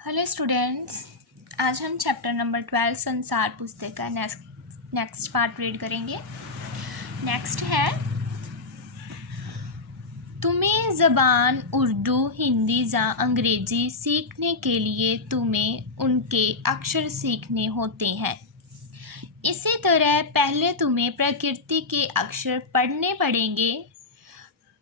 Hello students, आज हम chapter number 12 संसार पुस्तक का नेक्स्ट पार्ट रीड करेंगे। नेक्स्ट है, तुम्हें ज़बान उर्दू, हिंदी या अंग्रेजी सीखने के लिए तुम्हें उनके अक्षर सीखने होते हैं। इसी तरह पहले तुम्हें प्रकृति के अक्षर पढ़ने पड़ेंगे,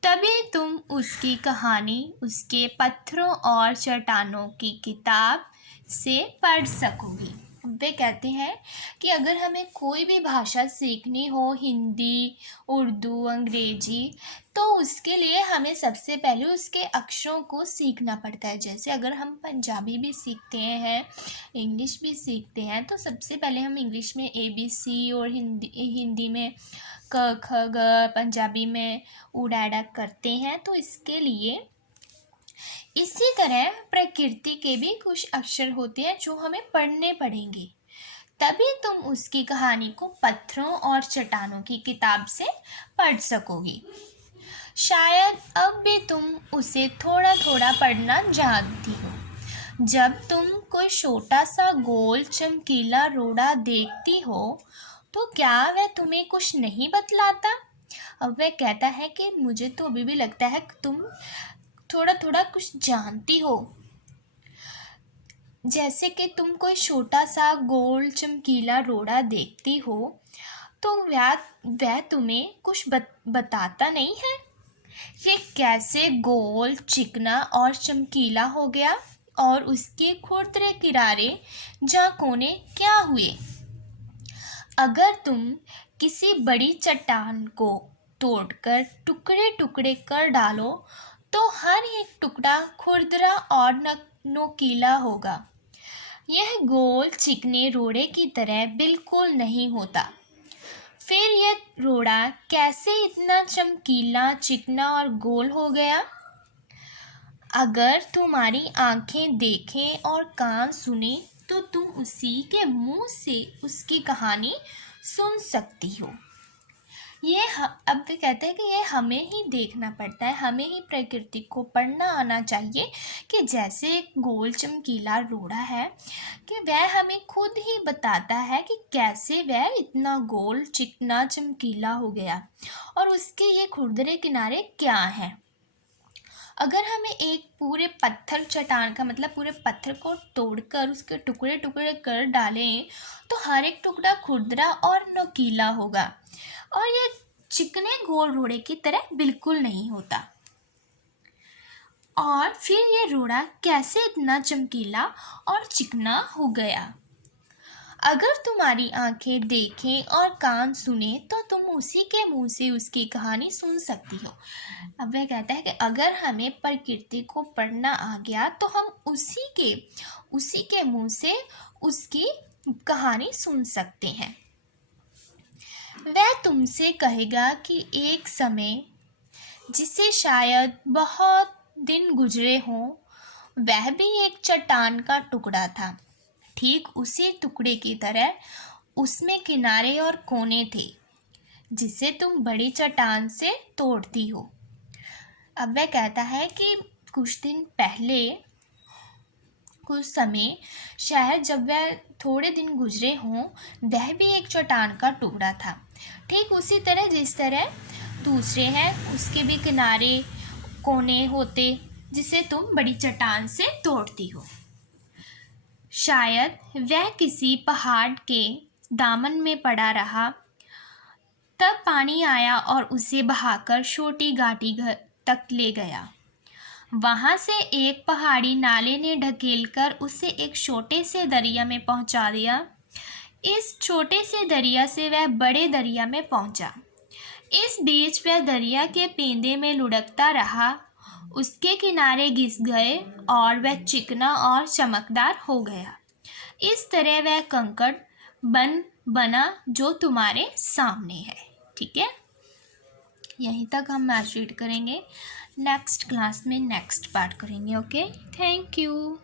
तभी तुम उसकी कहानी उसके पत्थरों और चट्टानों की किताब से पढ़ सकोगी। वे कहते हैं कि अगर हमें कोई भी भाषा सीखनी हो, हिंदी, उर्दू, अंग्रेजी, तो उसके लिए हमें सबसे पहले उसके अक्षरों को सीखना पड़ता है। जैसे अगर हम पंजाबी भी सीखते हैं, इंग्लिश भी सीखते हैं, तो सबसे पहले हम इंग्लिश में ABC और हिंदी में क ख ग, पंजाबी में उड़ाड़ा करते हैं। तो इसके लिए इसी तरह प्रकृति के भी कुछ अक्षर होते हैं जो हमें पढ़ने पड़ेंगे, तभी तुम उसकी कहानी को पत्थरों और चट्टानों की किताब से पढ़ सकोगी। शायद अब भी तुम उसे थोड़ा थोड़ा पढ़ना जानती हो। जब तुम कोई छोटा सा गोल चमकीला रोड़ा देखती हो तो क्या वह तुम्हें कुछ नहीं बतलाता? अब वह कहता है कि मुझे तो अभी भी लगता है कि तुम थोड़ा थोड़ा कुछ जानती हो। जैसे कि तुम कोई छोटा सा गोल चमकीला रोड़ा देखती हो तो वह तुम्हें कुछ बताता नहीं है। ये कैसे गोल, चिकना और चमकीला हो गया और उसके खुरदरे किनारे या कोने क्या हुए? अगर तुम किसी बड़ी चट्टान को तोड़कर टुकड़े टुकड़े कर डालो तो हर एक टुकड़ा खुरदरा और नोकीला होगा। यह गोल चिकने रोड़े की तरह बिल्कुल नहीं होता। फिर यह रोड़ा कैसे इतना चमकीला, चिकना और गोल हो गया? अगर तुम्हारी आंखें देखें और कान सुने तो तुम उसी के मुंह से उसकी कहानी सुन सकती हो। अब वे कहते हैं कि ये हमें ही देखना पड़ता है, हमें ही प्रकृति को पढ़ना आना चाहिए कि जैसे एक गोल चमकीला रोड़ा है कि वह हमें खुद ही बताता है कि कैसे वह इतना गोल, चिकना, चमकीला हो गया और उसके ये खुरदरे किनारे क्या हैं। अगर हमें एक पूरे पत्थर चट्टान का मतलब पूरे पत्थर को तोड़कर उसके टुकड़े टुकड़े कर डालें तो हर एक टुकड़ा खुरदरा और नोकीला होगा और ये चिकने गोल रोड़े की तरह बिल्कुल नहीं होता। और फिर ये रोड़ा कैसे इतना चमकीला और चिकना हो गया? अगर तुम्हारी आंखें देखें और कान सुने तो तुम उसी के मुंह से उसकी कहानी सुन सकती हो। अब वह कहता है कि अगर हमें प्रकृति को पढ़ना आ गया तो हम उसी के मुंह से उसकी कहानी सुन सकते हैं। वह तुमसे कहेगा कि एक समय जिसे शायद बहुत दिन गुजरे हों, वह भी एक चट्टान का टुकड़ा था। ठीक उसी टुकड़े की तरह उसमें किनारे और कोने थे जिसे तुम बड़ी चट्टान से तोड़ती हो। अब वह कहता है कि कुछ दिन पहले, कुछ समय, शायद जब वह थोड़े दिन गुजरे हों, वह भी एक चट्टान का टुकड़ा था। ठीक उसी तरह जिस तरह दूसरे हैं उसके भी किनारे कोने होते जिसे तुम बड़ी चट्टान से तोड़ती हो। शायद वह किसी पहाड़ के दामन में पड़ा रहा, तब पानी आया और उसे बहाकर छोटी घाटी तक ले गया। वहां से एक पहाड़ी नाले ने ढकेलकर उसे एक छोटे से दरिया में पहुंचा दिया। इस छोटे से दरिया से वह बड़े दरिया में पहुंचा। इस बीच वह दरिया के पेंदे में लुढ़कता रहा, उसके किनारे घिस गए और वह चिकना और चमकदार हो गया। इस तरह वह कंकड़ बना जो तुम्हारे सामने है। ठीक है, यहीं तक हम मैच रीड करेंगे। नेक्स्ट क्लास में नेक्स्ट पार्ट करेंगे। Okay, thank you.